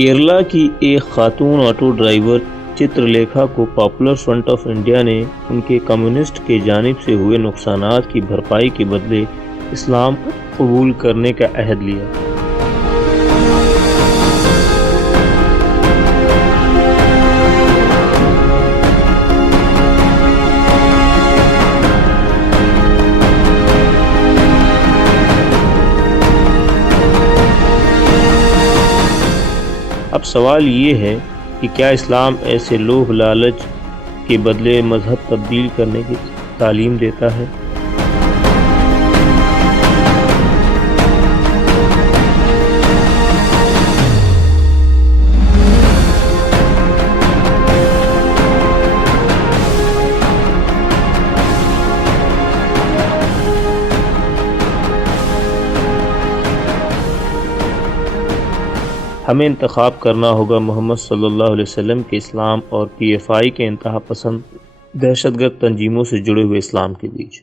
केरला की एक खातून auto driver Chitralekha को पॉपुलर फ्रंट ऑफ़ इंडिया ने उनके कम्युनिस्ट के जानब से हुए नुकसान की भरपाई के बदले इस्लाम कबूल करने का अहद लिया। अब सवाल ये है कि क्या इस्लाम ऐसे लोभ लालच के बदले मज़हब तब्दील करने की तालीम देता है? हमें इंतखब करना होगा मोहम्मद सल्ला वसल्लम के इस्लाम और पी एफ़ आई के इंतहा पसंद दहशतगर्द तंजीमों से जुड़े हुए इस्लाम के बीच।